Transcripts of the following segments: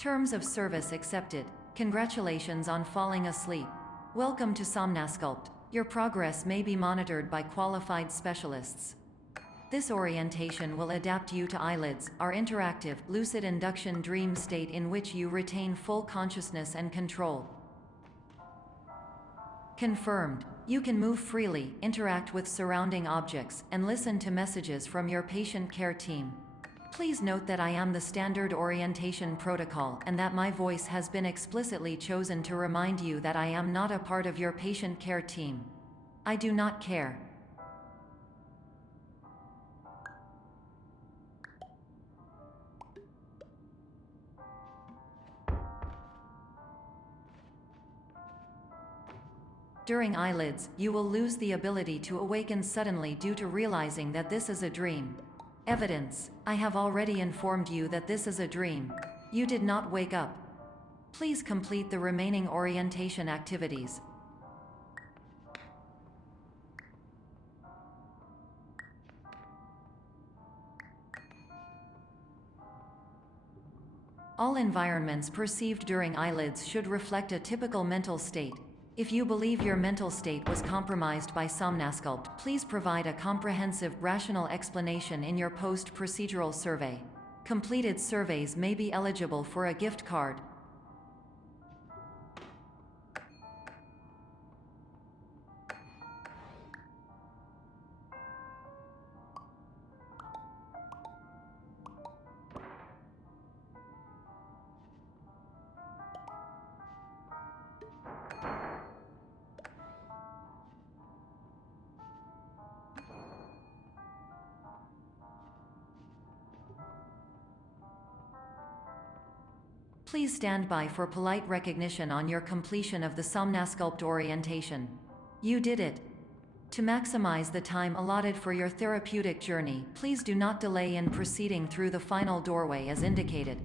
Terms of service accepted. Congratulations on falling asleep. Welcome to Somnasculpt. Your progress may be monitored by qualified specialists. This orientation will adapt you to eyelids, our interactive, lucid induction dream state in which you retain full consciousness and control. Confirmed. You can move freely, interact with surrounding objects, and listen to messages from your patient care team. Please note that I am the standard orientation protocol and that my voice has been explicitly chosen to remind you that I am not a part of your patient care team. I do not care. During eyelids, you will lose the ability to awaken suddenly due to realizing that this is a dream. Evidence: I have already informed you that this is a dream. You did not wake up. Please complete the remaining orientation activities. All environments perceived during eyelids should reflect a typical mental state. If you believe your mental state was compromised by Somnasculpt, please provide a comprehensive, rational explanation in your post-procedural survey. Completed surveys may be eligible for a gift card. Please stand by for polite recognition on your completion of the Somnasculpt orientation. You did it. To maximize the time allotted for your therapeutic journey, please do not delay in proceeding through the final doorway as indicated.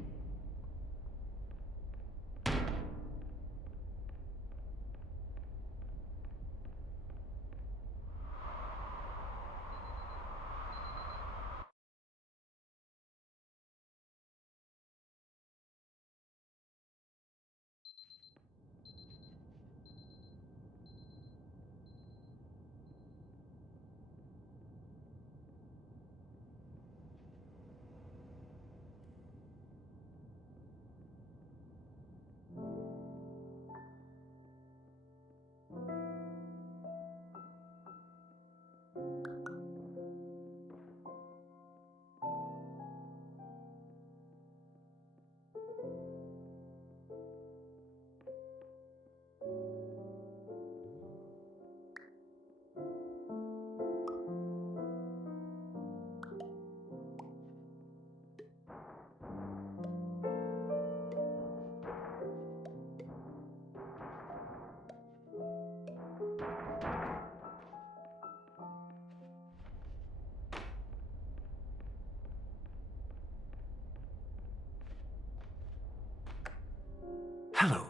Hello,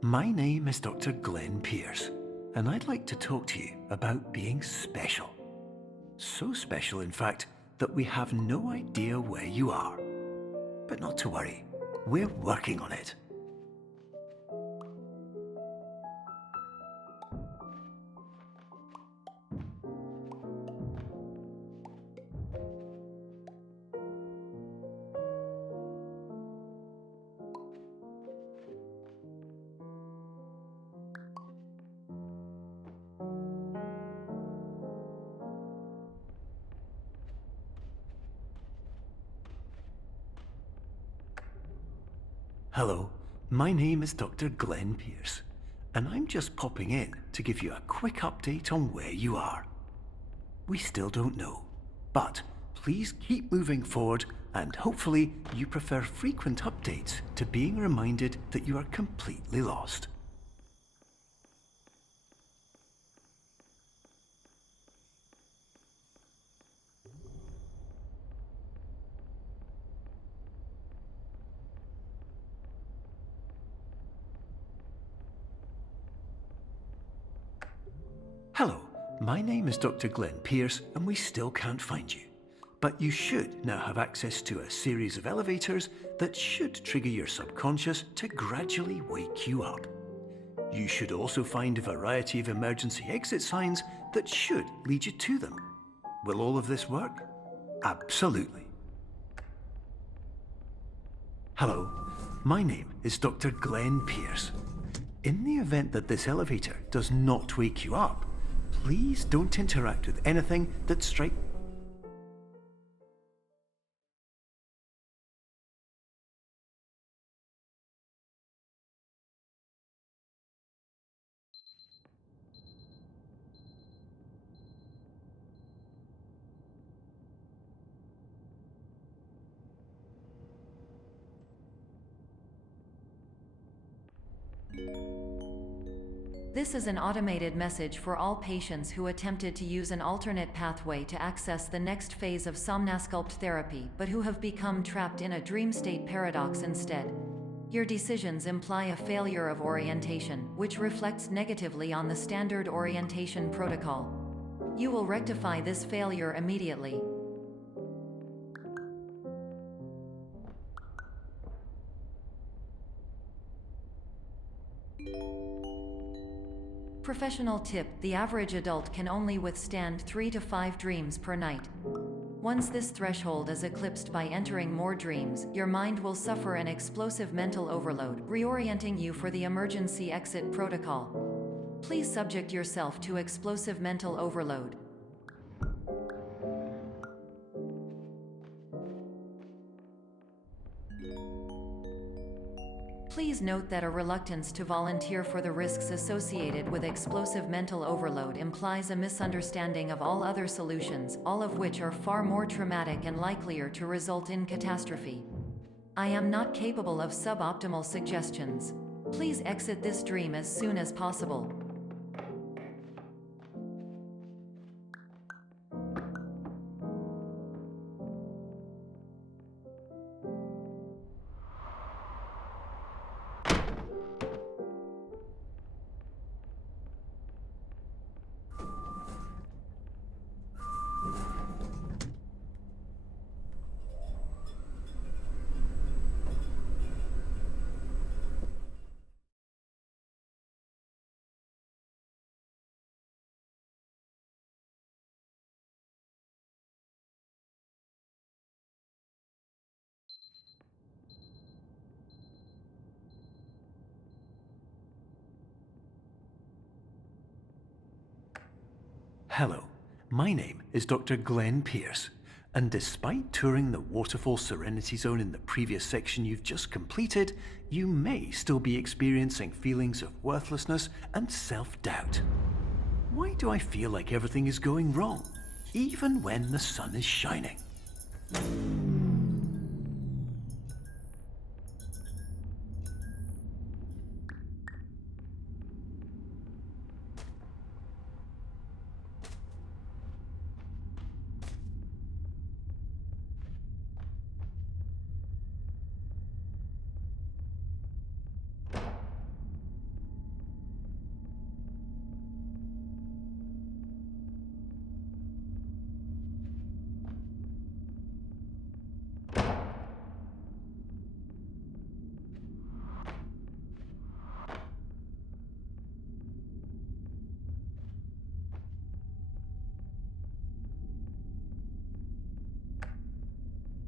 my name is Dr. Glenn Pierce, and I'd like to talk to you about being special. So special, in fact, that we have no idea where you are. But not to worry, we're working on it. Hello, my name is Dr. Glenn Pierce, and I'm just popping in to give you a quick update on where you are. We still don't know, but please keep moving forward, and hopefully you prefer frequent updates to being reminded that you are completely lost. Hello, my name is Dr. Glenn Pierce, and we still can't find you. but you should now have access to a series of elevators that should trigger your subconscious to gradually wake you up. You should also find a variety of emergency exit signs that should lead you to them. Will all of this work? Absolutely. Hello, my name is Dr. Glenn Pierce. In the event that this elevator does not wake you up, please don't interact with anything that strikes. This is an automated message for all patients who attempted to use an alternate pathway to access the next phase of somnasculpt therapy but who have become trapped in a dream state paradox instead. Your decisions imply a failure of orientation, which reflects negatively on the standard orientation protocol. You will rectify this failure immediately. Professional tip: the average adult can only withstand 3 to 5 dreams per night. Once this threshold is eclipsed by entering more dreams, your mind will suffer an explosive mental overload, reorienting you for the emergency exit protocol. Please subject yourself to explosive mental overload. Please note that a reluctance to volunteer for the risks associated with explosive mental overload implies a misunderstanding of all other solutions, all of which are far more traumatic and likelier to result in catastrophe. I am not capable of suboptimal suggestions. Please exit this dream as soon as possible. Hello, my name is Dr. Glenn Pierce, and despite touring the Waterfall Serenity Zone in the previous section you've just completed, you may still be experiencing feelings of worthlessness and self-doubt. Why do I feel like everything is going wrong, even when the sun is shining?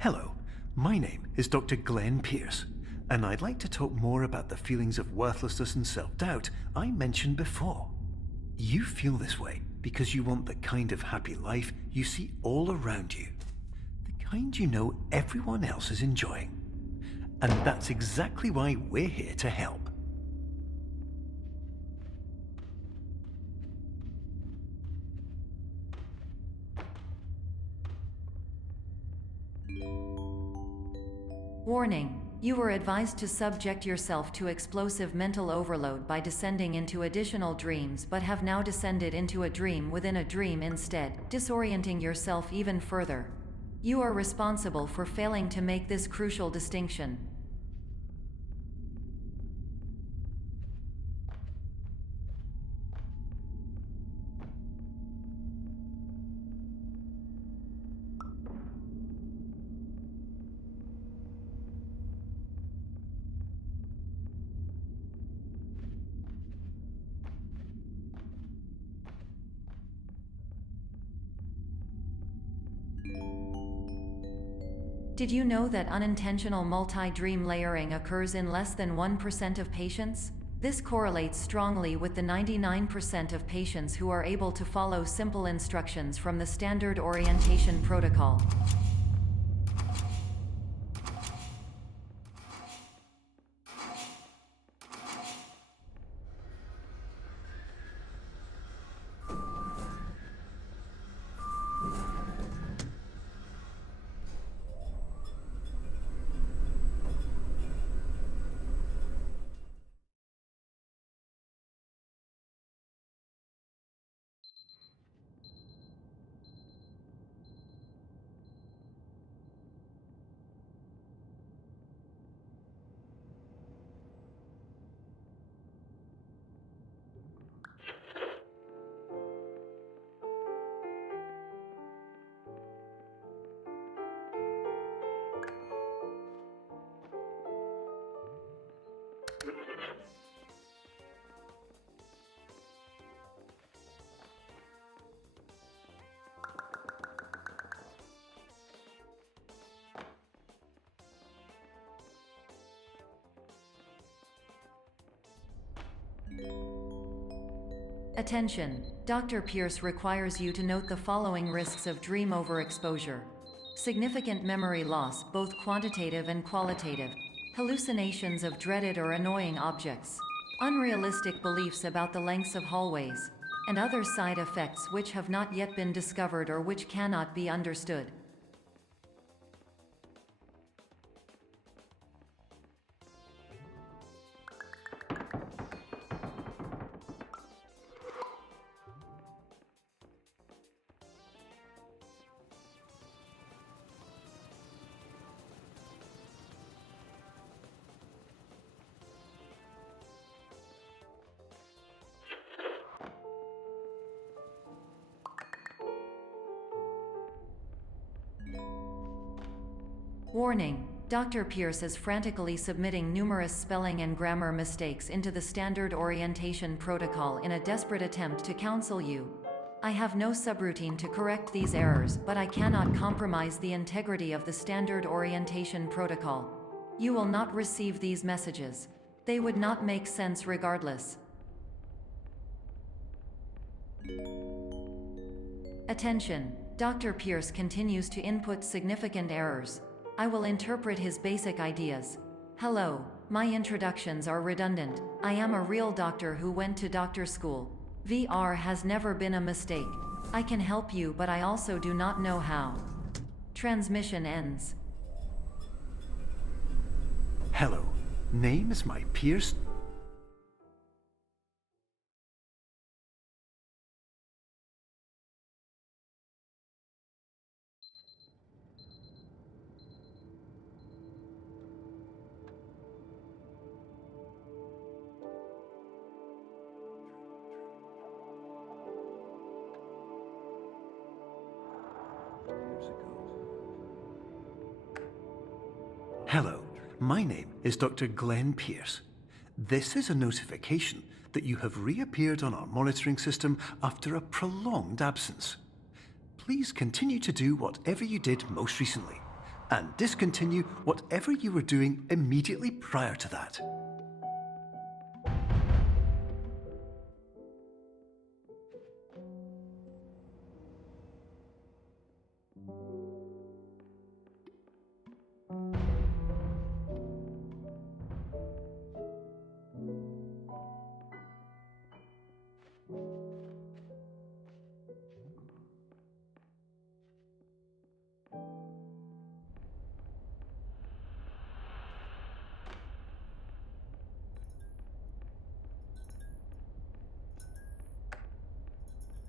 Hello, my name is Dr. Glenn Pierce, and I'd like to talk more about the feelings of worthlessness and self-doubt I mentioned before. You feel this way because you want the kind of happy life you see all around you, the kind you know everyone else is enjoying. And that's exactly why we're here to help. Warning: you were advised to subject yourself to explosive mental overload by descending into additional dreams, but have now descended into a dream within a dream instead, disorienting yourself even further. You are responsible for failing to make this crucial distinction. Did you know that unintentional multi-dream layering occurs in less than 1% of patients? This correlates strongly with the 99% of patients who are able to follow simple instructions from the standard orientation protocol. Attention! Dr. Pierce requires you to note the following risks of dream overexposure. Significant memory loss, both quantitative and qualitative. Hallucinations of dreaded or annoying objects. Unrealistic beliefs about the lengths of hallways. And other side effects which have not yet been discovered or which cannot be understood. Warning: Dr. Pierce is frantically submitting numerous spelling and grammar mistakes into the standard orientation protocol in a desperate attempt to counsel you. I have no subroutine to correct these errors, but I cannot compromise the integrity of the standard orientation protocol. You will not receive these messages. They would not make sense regardless. Attention! Dr. Pierce continues to input significant errors. I will interpret his basic ideas. Hello, my introductions are redundant. I am a real doctor who went to doctor school. VR has never been a mistake. I can help you, but I also do not know how. Transmission ends. Hello, name is my Pierce. Hello, my name is Dr. Glenn Pierce. This is a notification that you have reappeared on our monitoring system after a prolonged absence. Please continue to do whatever you did most recently, and discontinue whatever you were doing immediately prior to that.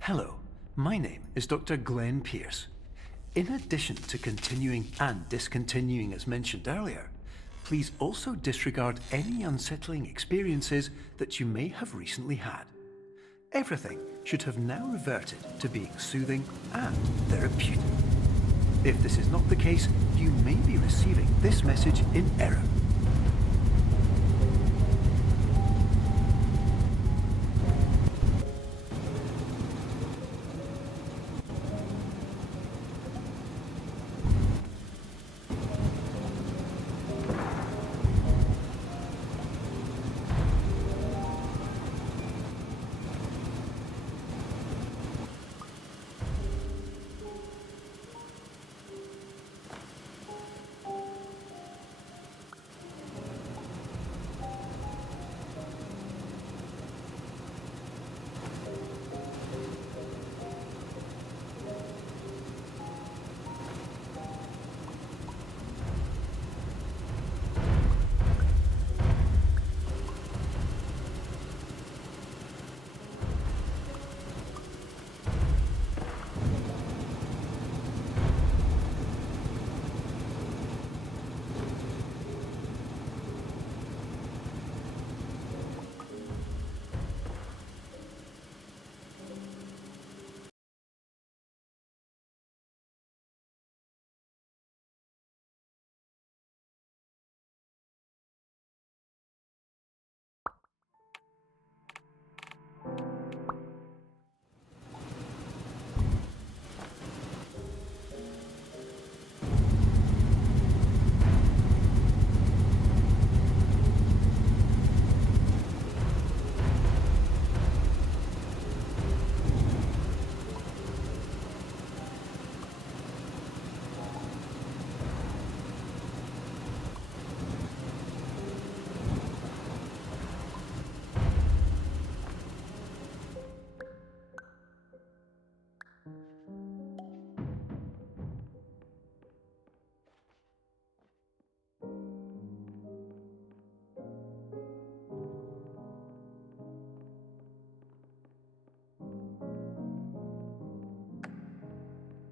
Hello, my name is Dr. Glenn Pierce. In addition to continuing and discontinuing as mentioned earlier, please also disregard any unsettling experiences that you may have recently had. Everything should have now reverted to being soothing and therapeutic. If this is not the case, you may be receiving this message in error.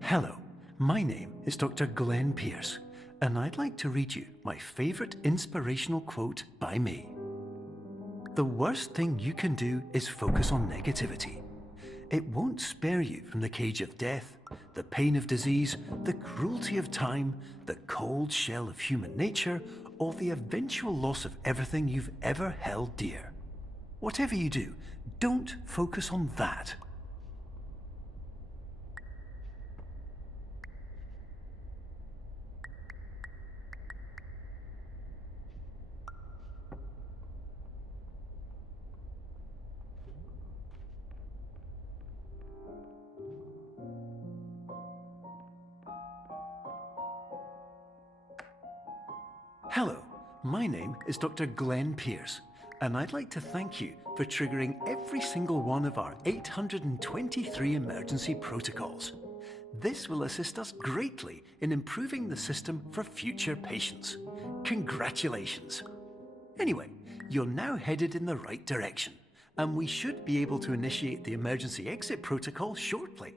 Hello, my name is Dr. Glenn Pierce, and I'd like to read you my favorite inspirational quote by me. The worst thing you can do is focus on negativity. It won't spare you from the cage of death, the pain of disease, the cruelty of time, the cold shell of human nature, or the eventual loss of everything you've ever held dear. Whatever you do, don't focus on that. Hello, my name is Dr. Glenn Pierce, and I'd like to thank you for triggering every single one of our 823 emergency protocols. This will assist us greatly in improving the system for future patients. Congratulations! Anyway, you're now headed in the right direction, and we should be able to initiate the emergency exit protocol shortly.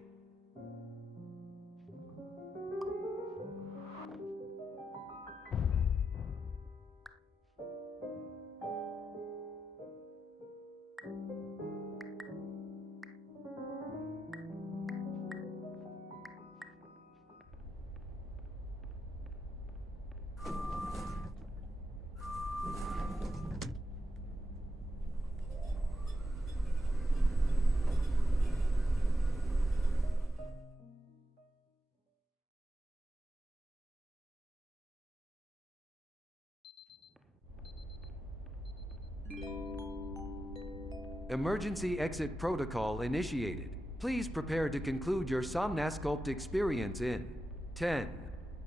Emergency exit protocol initiated. Please prepare to conclude your Somnasculpt experience in 10,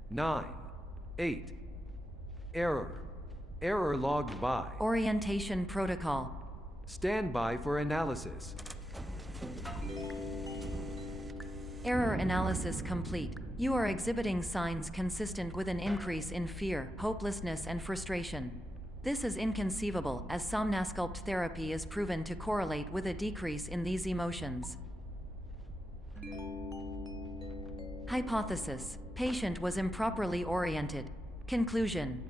9, 8. Error logged by. Orientation protocol. Stand by for analysis. Error analysis complete. You are exhibiting signs consistent with an increase in fear, hopelessness, and frustration. This is inconceivable, as Somnasculpt therapy is proven to correlate with a decrease in these emotions. Hypothesis: patient was improperly oriented. Conclusion: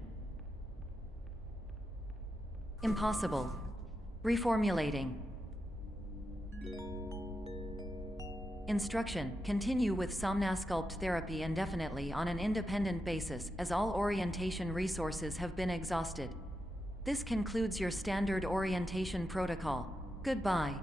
impossible. Reformulating. Instruction: continue with Somnasculpt therapy indefinitely on an independent basis, as all orientation resources have been exhausted. This concludes your standard orientation protocol. Goodbye.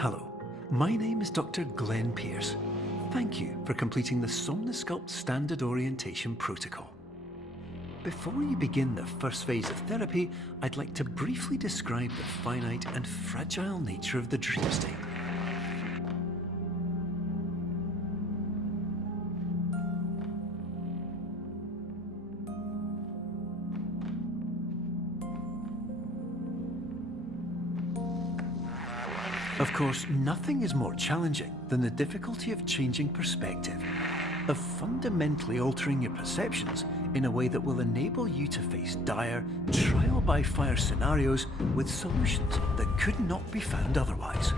Hello, my name is Dr. Glenn Pierce. Thank you for completing the Somnasculpt Standard Orientation Protocol. Before you begin the first phase of therapy, I'd like to briefly describe the finite and fragile nature of the dream state. Of course, nothing is more challenging than the difficulty of changing perspective, of fundamentally altering your perceptions in a way that will enable you to face dire, trial-by-fire scenarios with solutions that could not be found otherwise.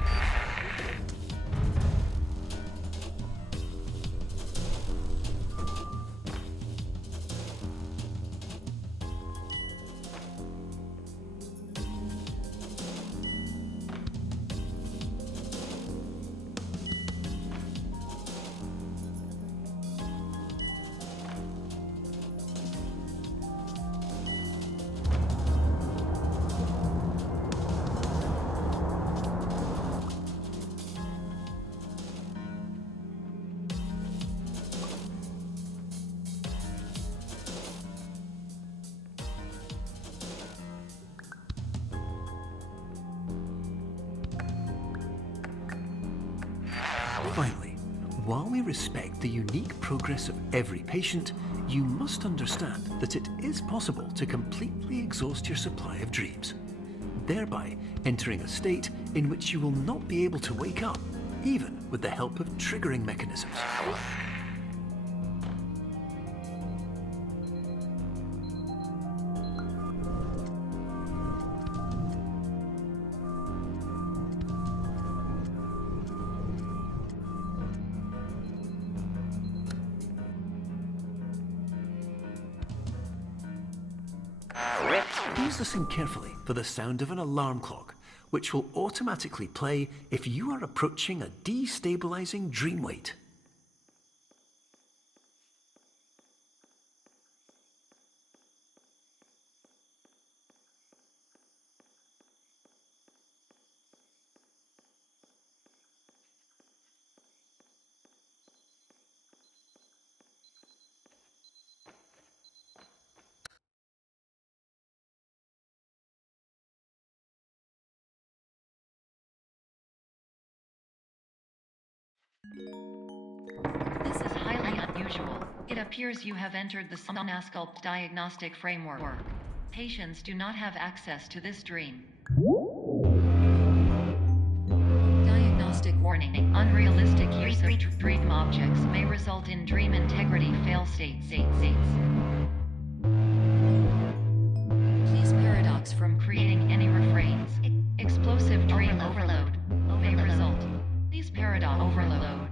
Finally, while we respect the unique progress of every patient, you must understand that it is possible to completely exhaust your supply of dreams, thereby entering a state in which you will not be able to wake up, even with the help of triggering mechanisms. Please listen carefully for the sound of an alarm clock, which will automatically play if you are approaching a destabilizing dream weight. This is highly unusual. It appears you have entered the Somnasculpt diagnostic framework. Patients do not have access to this dream. Diagnostic warning. Unrealistic use of dream objects may result in dream integrity fail states. Please paradox from creating any refrains. Explosive dream overload may result. Please paradox overload.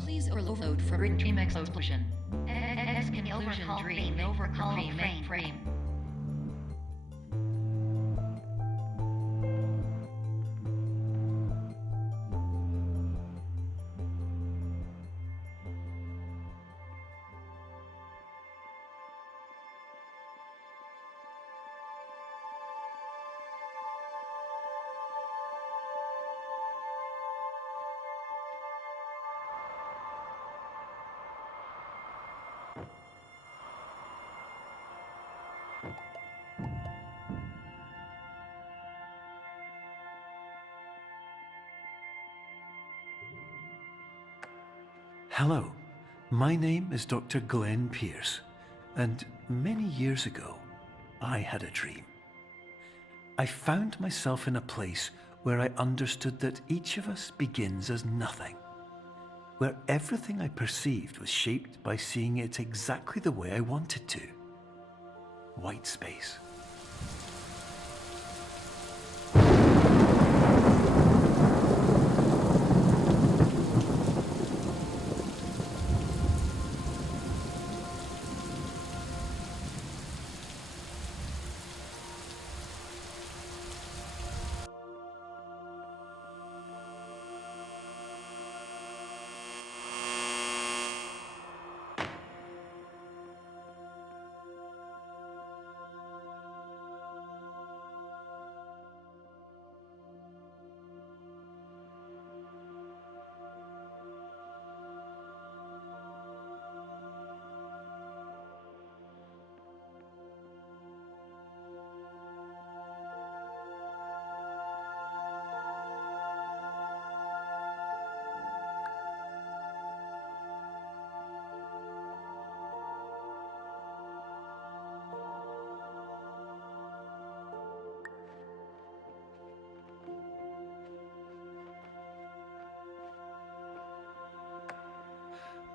Please overload for dream explosion. Conclusion dream overcall frame. Hello, my name is Dr. Glenn Pierce, and many years ago, I had a dream. I found myself in a place where I understood that each of us begins as nothing, where everything I perceived was shaped by seeing it exactly the way I wanted to. White space.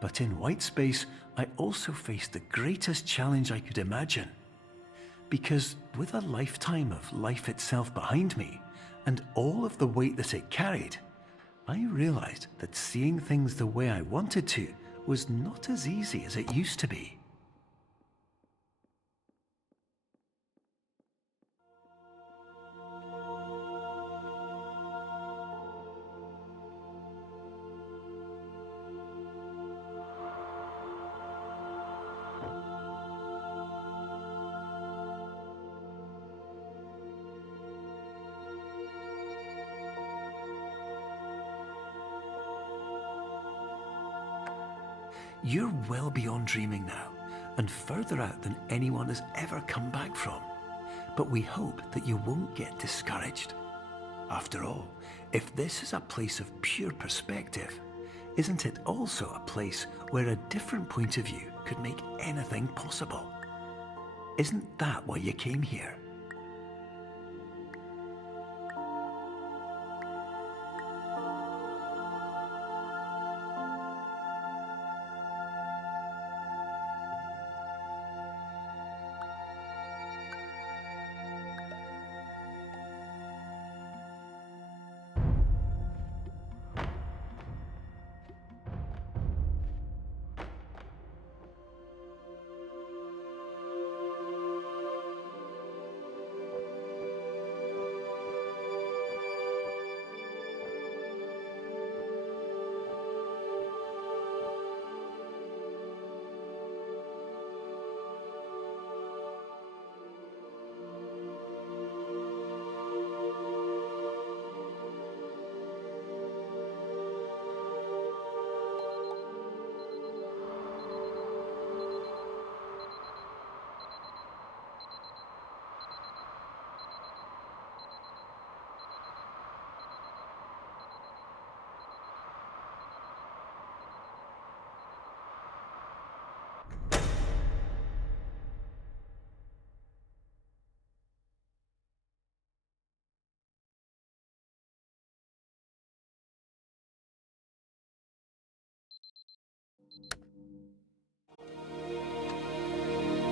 But in white space, I also faced the greatest challenge I could imagine. Because with a lifetime of life itself behind me, and all of the weight that it carried, I realized that seeing things the way I wanted to was not as easy as it used to be. You're well beyond dreaming now, and further out than anyone has ever come back from. But we hope that you won't get discouraged. After all, if this is a place of pure perspective, isn't it also a place where a different point of view could make anything possible? Isn't that why you came here?